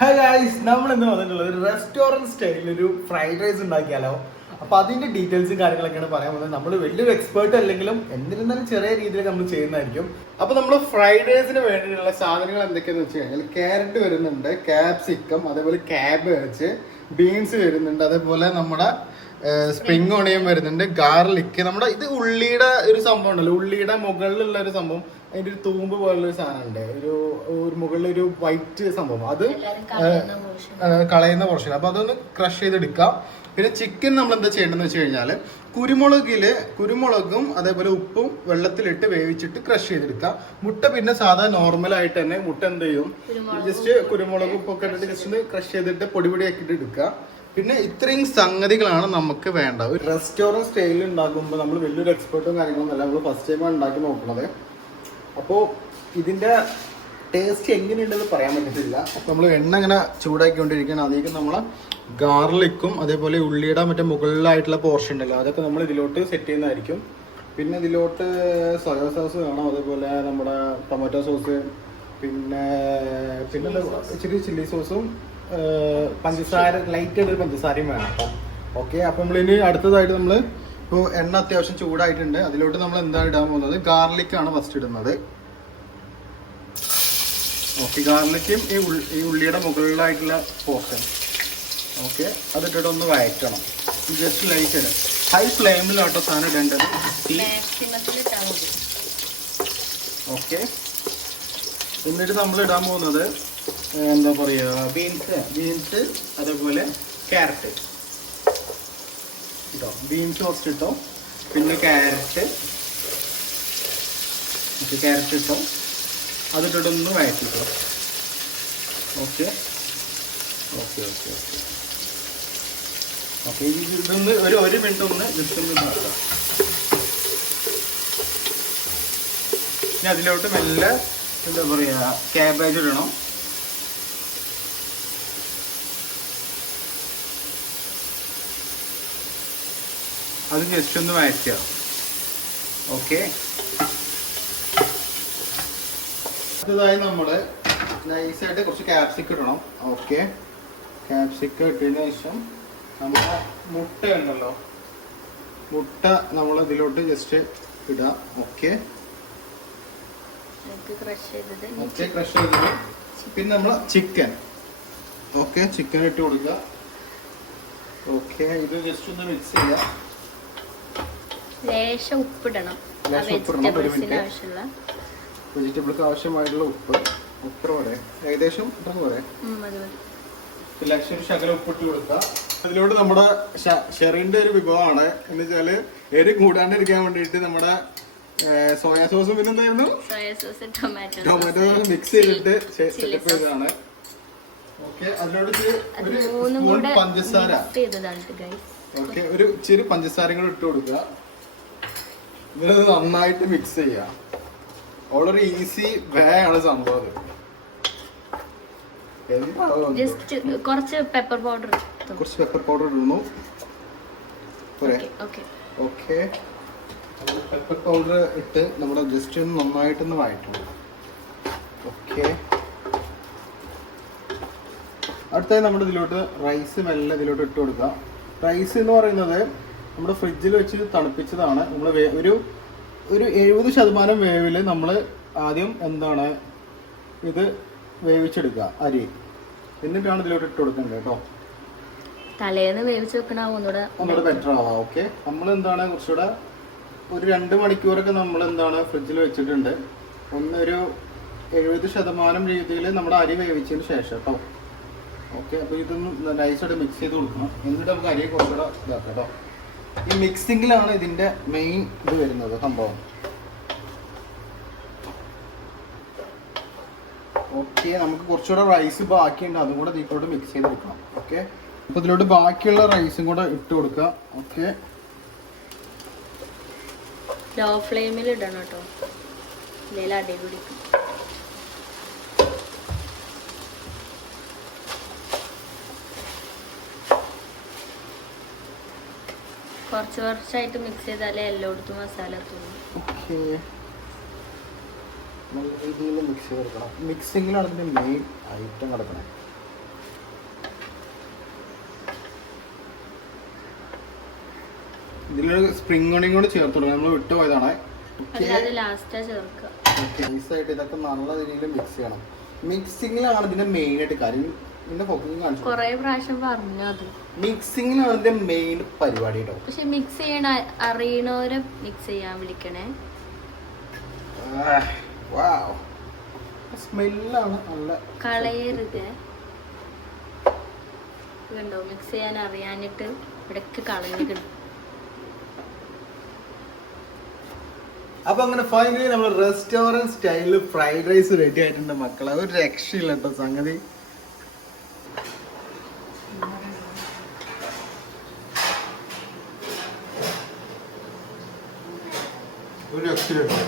Hi guys, നമ്മൾ ഇന്ന് വന്നിട്ടുള്ളത് ഒരു റെസ്റ്റോറന്റ് സ്റ്റൈലിൽ ഒരു ഫ്രൈഡ് റൈസ് ഉണ്ടാക്കിയാലോ. അപ്പൊ അതിന്റെ ഡീറ്റെയിൽസും കാര്യങ്ങളൊക്കെയാണ് പറയാൻ പോകുന്നത്. നമ്മൾ വലിയൊരു എക്സ്പേർട്ട് അല്ലെങ്കിലും എന്നിരുന്നാലും ചെറിയ രീതിയിൽ നമ്മൾ ചെയ്യുന്നതായിരിക്കും. അപ്പൊ നമ്മൾ ഫ്രൈഡ് റൈസിന് വേണ്ടിയിട്ടുള്ള സാധനങ്ങൾ എന്തൊക്കെയാന്ന് വെച്ച് കഴിഞ്ഞാൽ ക്യാരറ്റ് വരുന്നുണ്ട്, ക്യാപ്സിക്കം, അതേപോലെ ക്യാബേജ്, ബീൻസ് വരുന്നുണ്ട്, അതേപോലെ നമ്മുടെ സ്പ്രിംഗ് ഓണിയൻ വരുന്നുണ്ട്, ഗാർലിക്, നമ്മുടെ ഇത് ഉള്ളിയുടെ ഒരു സംഭവം ഉണ്ടല്ലോ, ഉള്ളിയുടെ മുകളിലുള്ള ഒരു സംഭവം, അതിന്റെ ഒരു തൂമ്പ് പോലുള്ള ഒരു സാധനം ഉണ്ട്, ഒരു മുകളിലൊരു വൈറ്റ് സംഭവം, അത് കളയുന്ന പോർഷൻ. അപ്പൊ അതൊന്ന് ക്രഷ് ചെയ്തെടുക്കാം. പിന്നെ ചിക്കൻ നമ്മൾ എന്താ ചെയ്യേണ്ടതെന്ന് വെച്ച് കഴിഞ്ഞാൽ കുരുമുളകും അതേപോലെ ഉപ്പും വെള്ളത്തിലിട്ട് വേവിച്ചിട്ട് ക്രഷ് ചെയ്തെടുക്കാം. മുട്ട പിന്നെ സാധാ നോർമൽ ആയിട്ട് തന്നെ മുട്ട എന്ത് ചെയ്യും, ജസ്റ്റ് കുരുമുളകും ഉപ്പൊക്കെ ഇട്ടിട്ട് ജസ്റ്റ് ഒന്ന് ക്രഷ് ചെയ്തിട്ട് പൊടി ആക്കിയിട്ട് എടുക്കുക. പിന്നെ ഇത്രയും സംഗതികളാണ് നമുക്ക് വേണ്ട. ഒരു റെസ്റ്റോറൻറ്റ് സ്റ്റൈലിൽ ഉണ്ടാക്കുമ്പോൾ നമ്മൾ വലിയൊരു എക്സ്പെർട്ടും കാര്യങ്ങളൊന്നും അല്ല, നമ്മൾ ഫസ്റ്റ് ടൈമാണ് ഉണ്ടാക്കി നോക്കുന്നത്. അപ്പോൾ ഇതിൻ്റെ ടേസ്റ്റ് എങ്ങനെയുണ്ടെന്ന് പറയാൻ പറ്റത്തില്ല. അപ്പോൾ നമ്മൾ എണ്ണ ഇങ്ങനെ ചൂടാക്കിക്കൊണ്ടിരിക്കുകയാണ്. അതിലേക്ക് നമ്മൾ ഗാർലിക്കും അതേപോലെ ഉള്ളിയുടെ മറ്റേ മുകളിലായിട്ടുള്ള പോർഷൻ ഉണ്ടല്ലോ, അതൊക്കെ നമ്മൾ ഇതിലോട്ട് സെറ്റ് ചെയ്യുന്നതായിരിക്കും. പിന്നെ ഇതിലോട്ട് സോയ സോസ് വേണം, അതേപോലെ നമ്മുടെ ടൊമാറ്റോ സോസ്, പിന്നെ ഇച്ചിരി ചില്ലി സോസും പഞ്ചസാര ലൈറ്റ് ആയിട്ടൊരു പഞ്ചസാരയും വേണം കേട്ടോ. ഓക്കെ, അപ്പം നമ്മളിനി അടുത്തതായിട്ട് നമ്മൾ ഇപ്പോൾ എണ്ണ അത്യാവശ്യം ചൂടായിട്ടുണ്ട്. അതിലോട്ട് നമ്മൾ എന്താണ് ഇടാൻ പോകുന്നത്, ഗാർലിക്കാണ് ഫസ്റ്റ് ഇടുന്നത്. ഓക്കെ, ഗാർലിക്കും ഈ ഉള്ളിയുടെ മുകളിലായിട്ടുള്ള പോർഷൻ. ഓക്കെ, അതിട്ടിട്ട് ഒന്ന് വഴറ്റണം. ജസ്റ്റ് ലൈറ്റ് ഹൈ ഫ്ലെയിമിലാട്ടോ സാധനം ഇടേണ്ടത്. ഓക്കെ, എന്നിട്ട് നമ്മൾ ഇടാൻ പോകുന്നത് എന്താ പറയുക, ബീൻസ് അതേപോലെ ക്യാരറ്റ് ഇട്ടോ. ബീൻസ് ഫസ്റ്റ് ഇട്ടോ, പിന്നെ ക്യാരറ്റ് ഇട്ടോ, അതിട്ടിട്ടൊന്ന് വഴറ്റിട്ടോ. Okay okay okay okay okay ഇതൊന്ന് ഒരു മിനിറ്റ് ഒന്ന് ജസ്റ്റ് ഒന്ന് നോക്കാം. ഇനി അതിലോട്ട് മെല്ലെ എന്താ പറയുക, ക്യാബേജ് ഇടണം. അത് ജസ്റ്റ് ഒന്ന് വഴറ്റുക. ഓക്കെ, അടുത്തതായി നമ്മൾ നൈസായിട്ട് കുറച്ച് ക്യാപ്സിക്കം ഇടണം. ഓക്കെ, ക്യാപ്സിക്കം ഇട്ടതിന് ശേഷം നമ്മുടെ മുട്ട ഉണ്ടല്ലോ, മുട്ട നമ്മൾ ഇതിലോട്ട് ജസ്റ്റ് ഇടാം. ഓക്കെ ക്രഷ് ചെയ്തത്. പിന്നെ നമ്മൾ ചിക്കൻ, ഓക്കെ ചിക്കൻ ഇട്ട് കൊടുക്കുക. ഓക്കെ, ഇത് ജസ്റ്റ് ഒന്ന് മിക്സ് ചെയ്യാം. ലേശം ഉപ്പിടണം, വെജിറ്റബിൾക്ക് ആവശ്യമായിട്ടുള്ള ഉപ്പ് വരെ ഏകദേശം പോരെ, ശകലം ഉപ്പിട്ട് കൊടുക്കുക. അതിലോട്ട് നമ്മുടെ ഷെറിന്റെ ഒരു വിഭവമാണ് എന്ന് വെച്ചാല് എരി കൂടാണ്ടിരിക്കാൻ വേണ്ടിയിട്ട് നമ്മുടെ സോയാ സോസും പിന്നെ എന്തായിരുന്നു ടൊമാറ്റോ മിക്സ് ചെയ്തിട്ട് സെറ്റപ്പ് ചെയ്തതാണ്. ഓക്കെ, അതിലോട്ട് ഒരു സ്പൂൺ പഞ്ചസാര, ഓക്കെ ഒരു ഇച്ചിരി പഞ്ചസാരയും കൂടെ ഇട്ട് കൊടുക്കുക. ഇതിനത് നന്നായിട്ട് മിക്സ് ചെയ്യുക. വളരെ ഈസി വേ ആണ് സംഭവം. കുറച്ച് പെപ്പർ പൗഡർ ഇടുന്നു. ഓക്കെ, പെപ്പർ പൗഡർ ഇട്ട് നമ്മുടെ ജസ്റ്റ് ഒന്ന് നന്നായിട്ടൊന്ന് വഴറ്റും. ഓക്കെ, അടുത്തായി നമ്മുടെ ഇതിലോട്ട് റൈസ് മെല്ലെ ഇതിലോട്ട് ഇട്ട് കൊടുക്കുക. റൈസ് എന്ന് പറയുന്നത് നമ്മുടെ ഫ്രിഡ്ജിൽ വെച്ച് തണുപ്പിച്ചതാണ്. നമ്മൾ ഒരു 70% വേവിൽ നമ്മൾ ആദ്യം എന്താണ് ഇത് വേവിച്ചെടുക്കുക അരി, എന്നിട്ടാണ് ഇതിലോട്ട് ഇട്ട് കൊടുക്കേണ്ടത് കേട്ടോ. തലേന്ന് വേവിച്ച് വെക്കണ ഒന്നുകൂടെ ബെറ്റർ ആവാം. ഓക്കെ, നമ്മൾ എന്താണ് കുറച്ചുകൂടെ ഒരു 2 മണിക്കൂറൊക്കെ നമ്മൾ എന്താണ് ഫ്രിഡ്ജിൽ വെച്ചിട്ടുണ്ട്. ഒരു 70% രീതിയിൽ നമ്മുടെ അരി വേവിച്ചതിന് ശേഷം കേട്ടോ. ഓക്കെ, അപ്പോൾ ഇതൊന്ന് നൈസായിട്ട് മിക്സ് ചെയ്ത് കൊടുക്കണം. എന്നിട്ട് നമുക്ക് അരിയെ കുറച്ചുകൂടെ ഇതാക്കാം കേട്ടോ. ഈ മിക്സിങ്ങിലാണ് ഇതിന്റെ മെയിൻ ഇത് വരുന്നത് സംഭവം. ഓക്കെ, നമുക്ക് കുറച്ചുകൂടെ റൈസ് ബാക്കിയുണ്ട്, അതും കൂടെ ഇതിലോട്ട് മിക്സ് ചെയ്ത് കൊടുക്കണം. ഓക്കെ, അപ്പോൾ ഇതിലോട്ട് ബാക്കിയുള്ള റൈസും കൂടെ ഇട്ട് കൊടുക്കുക. ഓക്കെ, ലോ ഫ്ലെയിമിൽ ഇടണം കേട്ടോ, ഇല്ലെങ്കിൽ അടി പിടിക്കും. കുറച്ചായിട്ട് മിക്സ് ചെയ്താലേ എല്ലായിടത്തും മസാല എത്തുള്ളൂ. ഓക്കെ, നല്ല രീതിയിൽ മിക്സ് ചെയ്ത് കൊടുക്കണം. മിക്സിങ്ങിലാണ് ഇതിൻ്റെ മെയിൻ ഐറ്റം കിടക്കണേ. ഇതിലൊരു സ്പ്രിംഗ് ഓണിയും കൂടെ ചേർത്ത് കൊടുക്കാം, നമ്മൾ വിട്ടുപോയതാണ്. അല്ലാതെ ലാസ്റ്റാ ചേർക്കുക. നൈസായിട്ട് ഇതൊക്കെ നല്ല രീതിയിൽ മിക്സ് ചെയ്യണം. മിക്സിങ്ങിലാണ് ഇതിന്റെ മെയിൻ ആയിട്ട് കാര്യം. പിന്നെ കുക്കിംഗ് കാണിച്ചു കൊറേ പ്രാവശ്യം പറഞ്ഞു അത്. മിക്സിങ്ങിലാണ് ഇതിന്റെ മെയിൻ പരിപാടി കേട്ടോ. പക്ഷെ മിക്സ് ചെയ്യണ അറിയണവരെ മിക്സ് ചെയ്യാൻ വിളിക്കണേ. സ്മെല്ലാണ് നല്ല. കളയരുത് കണ്ടോ, മിക്സ് ചെയ്യാൻ അറിയാനിട്ട് ഇവിടേക്ക് കളഞ്ഞിട്ടുണ്ട്. അപ്പൊ അങ്ങനെ ഫൈനലി നമ്മൾ റെസ്റ്റോറന്റ് സ്റ്റൈലിൽ ഫ്രൈഡ് റൈസ് റെഡി ആയിട്ടുണ്ട് മക്കളെ. ഒരു രക്ഷയില്ല കേട്ടോ സംഗതി. ഒരു രക്ഷയില്ല.